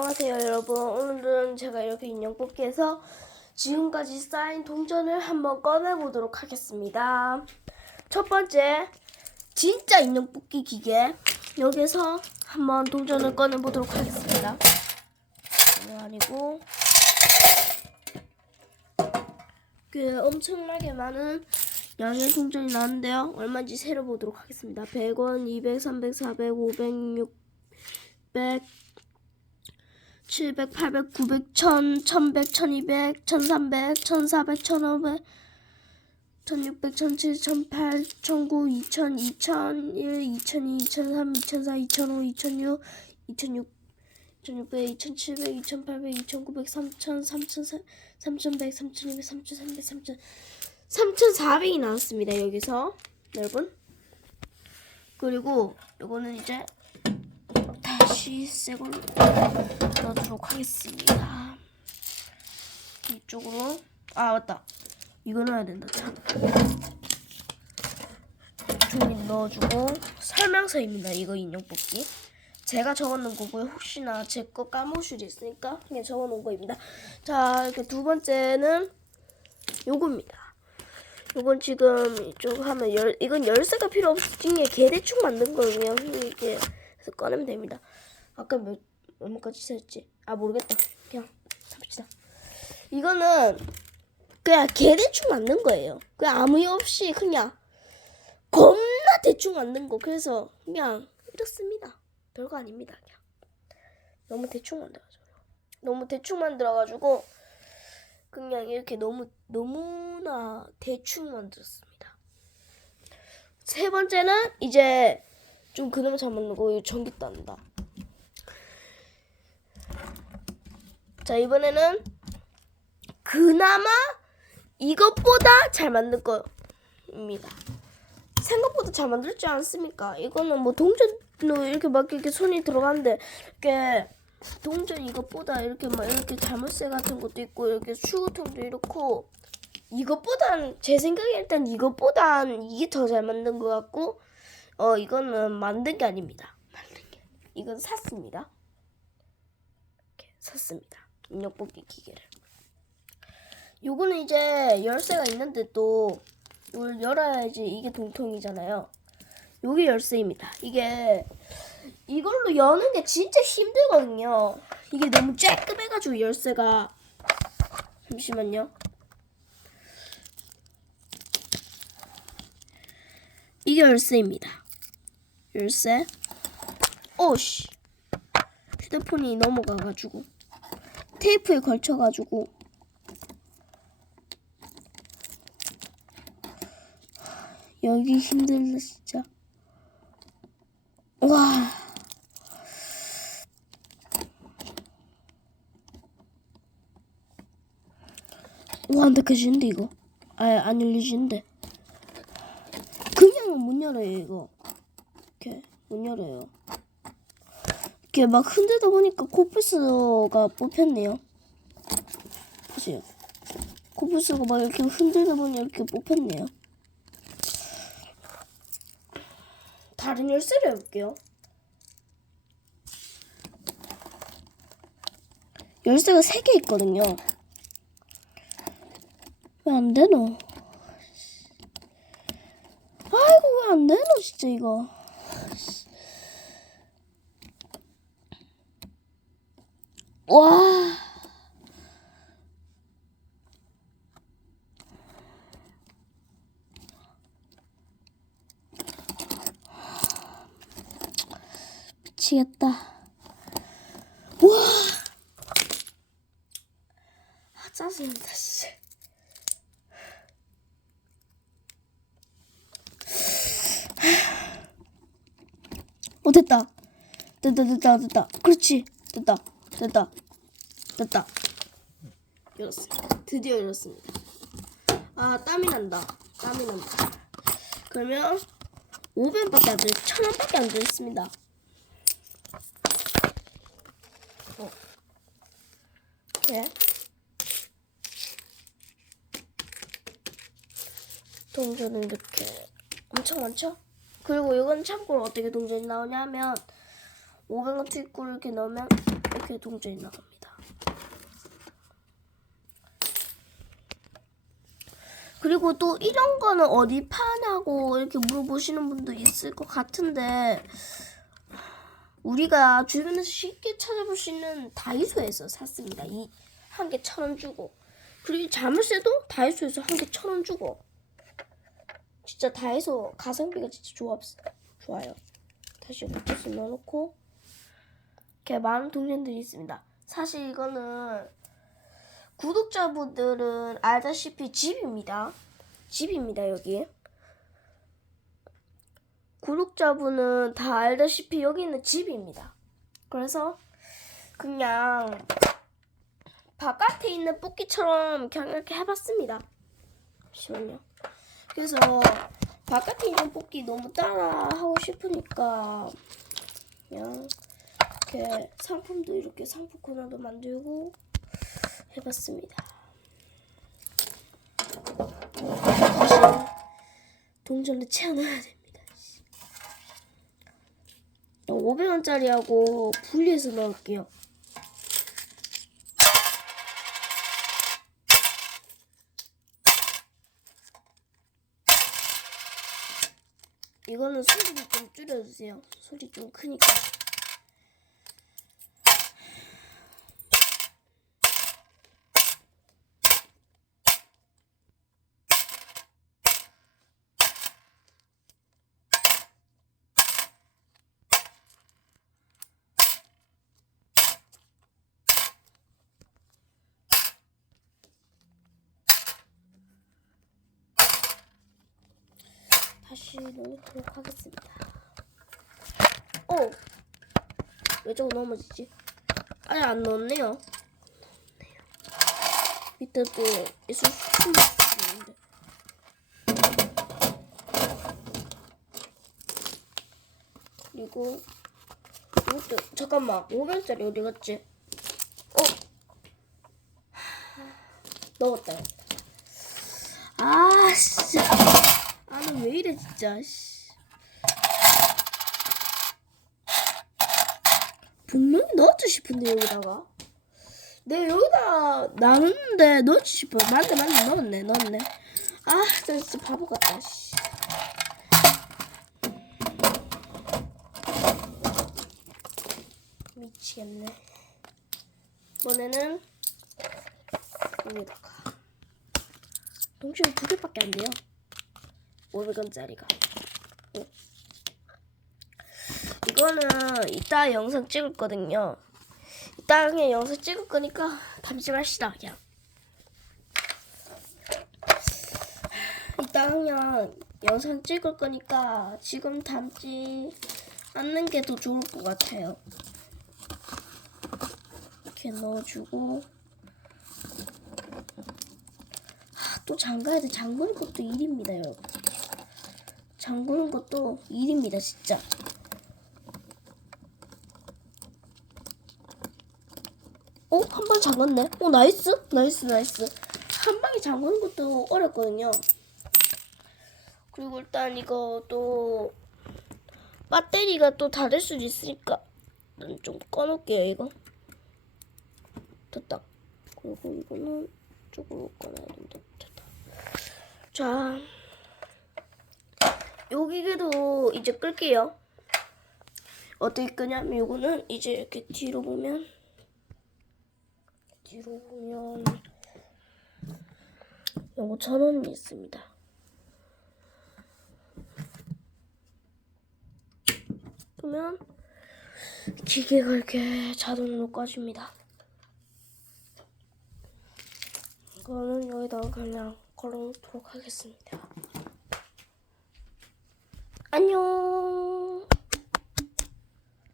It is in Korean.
안녕하세요 여러분. 오늘은 제가 이렇게 인형 뽑기에서 지금까지 쌓인 동전을 한번 꺼내보도록 하겠습니다. 첫 번째 진짜 인형 뽑기 기계, 여기서 한번 동전을 꺼내보도록 하겠습니다. 이거 아니고 엄청나게 많은 양의 동전이 나왔는데요. 얼마인지 세려보도록 하겠습니다. 100원, 200, 300, 400, 500, 600, 700, 800, 900, 1000, 1100, 1200, 1300, 1400, 1500, 1600, 1700, 1800, 1900, 2000, 2001, 2002, 2003, 2004, 2005, 2006, 2006, 2600, 2700, 2800, 2900, 3000, 3100, 3200, 3300, 3400이 나왔습니다. 여기서 여러분. 그리고 요거는 이제 다시 새걸로 넣도록 하겠습니다. 이쪽으로. 아 맞다, 이거 넣어야 된다. 참. 종이 넣어주고, 설명서입니다. 이거 인형 뽑기 제가 적어놓은 거고요. 혹시나 제 거 까먹을 수도 있으니까 그냥 적어놓은 거입니다. 자, 이렇게 두 번째는 요겁니다. 요건 지금 이쪽 하면 이건 열쇠가 필요 없이 그냥 개대충 만든 거예요. 그냥 이렇게 해서 꺼내면 됩니다. 아까 얼마까지 썼지? 아 모르겠다. 그냥 잡시다. 이거는 그냥 개대충 만든 거예요. 그냥 아무 이유 없이 그냥 겁나 대충 만든 거. 그래서 그냥 이렇습니다. 별거 아닙니다. 그냥 너무 대충 만들어가지고 그냥 이렇게 너무나 대충 만들었습니다. 세 번째는 이제 좀 그나마 잘 만든 거, 전기도 안 나. 자, 이번에는 그나마 이것보다 잘 만든 거입니다. 생각보다 잘 만들지 않습니까? 이거는 뭐 동전으로 이렇게 막 이렇게 손이 들어가는데, 이렇게 동전 이것보다 이렇게 막 이렇게 자물쇠 같은 것도 있고, 이렇게 수구통도 이렇고, 이것보단 제 생각에 일단 이것보단 이게 더 잘 만든 것 같고, 이거는 만든 게 아닙니다. 이건 샀습니다. 이렇게 샀습니다. 인형 뽑기 기계를. 요거는 이제 열쇠가 있는데 또 이걸 열어야지 이게 동통이잖아요. 요게 열쇠입니다. 이걸로 여는 게 진짜 힘들거든요. 이게 너무 쬐끔해가지고 열쇠가. 잠시만요. 이게 열쇠입니다. 열쇠. 오씨. 휴대폰이 넘어가가지고 테이프에 걸쳐가지고 여기 힘들다 진짜. 와. 와, 안 닫혀지는데 이거. 안 열리지는데. 그냥 못 열어요 이거. 이렇게 못 열어요. 이렇게 막 흔들다 보니까 코뿔소가 뽑혔네요. 보세요. 코뿔소가 막 이렇게 흔들다 보니 이렇게 뽑혔네요. 다른 열쇠를 해볼게요. 열쇠가 3개 있거든요. 왜 안 되노? 아이고 왜 안 되노 진짜 이거. 와. 미치겠다. 와. 짜증난다 씨. 됐다. 됐다. 그렇지. 됐다. 열었어요. 드디어 열었습니다. 아, 땀이 난다. 그러면 500원밖에 안 돼. 1000원밖에 안 됐습니다. 네. 동전은 이렇게 엄청 많죠? 그리고 이건 참고로 어떻게 동전이 나오냐면 500원 투입구를 이렇게 넣으면 이렇게 동전이 나갑니다. 그리고 또 이런 거는 어디 파냐고 이렇게 물어보시는 분도 있을 것 같은데 우리가 주변에서 쉽게 찾아볼 수 있는 다이소에서 샀습니다. 이 한 개 1,000원 주고. 그리고 자물쇠도 다이소에서 한 개 1,000원 주고. 진짜 다이소 가성비가 진짜 좋아요. 다시 붙여서 넣어놓고 이렇게 많은 동전들이 있습니다. 사실 이거는 구독자분들은 알다시피 집입니다. 여기. 구독자분은 다 알다시피 여기는 집입니다. 그래서 그냥 바깥에 있는 뽑기처럼 그냥 이렇게 해봤습니다. 잠시만요. 그래서 바깥에 있는 뽑기 너무 따라 하고 싶으니까 그냥 이렇게 상품도 이렇게 상품 코너도 만들고 해봤습니다. 다시 동전을 채워넣어야 됩니다. 500원짜리하고 분리해서 넣을게요. 이거는 소리를 좀 줄여주세요. 소리 좀 크니까. 다시 넣도록 하겠습니다. 왜 저거 넘어지지? 아예 안 넣었네요. 밑에 또 있을 수 있는데. 그리고 이것도 잠깐만 500원짜리 어디 갔지? 넣었다. 아 진짜. 나는 왜 이래 진짜. 분명히 넣었지 싶은데 여기다가. 내가 여기다 나눴는데 넣었지 싶어. 맞네. 넣었네. 아, 나 진짜 바보 같다. 씨. 미치겠네. 이번에는 여기다가 동시에 2개밖에 안 돼요. 500원짜리가. 이거는 이따 영상 찍을 거든요. 이따 그냥 영상 찍을 거니까 담지 맙시다. 그냥 이따 그냥 영상 찍을 거니까 지금 담지 않는 게 더 좋을 것 같아요. 이렇게 넣어주고 또 잠가야 돼. 잠그는 것도 일입니다, 여러분. 잠그는 것도 일입니다, 진짜. 한 번 잠갔네. 나이스. 한 방에 잠그는 것도 어렵거든요. 그리고 일단 이거 또 배터리가 또 다를 수도 있으니까 좀 꺼놓을게요, 이거. 됐다. 그리고 이거는 쪽으로 꺼놔야 된다. 됐다. 자, 요 기계도 이제 끌게요. 어떻게 끄냐면 이거는 이제 이렇게 뒤로 보면 요거 1,000원이 있습니다. 그러면 기계가 이렇게 자동으로 꺼집니다. 이거는 여기다가 그냥 걸어놓도록 하겠습니다. 안녕.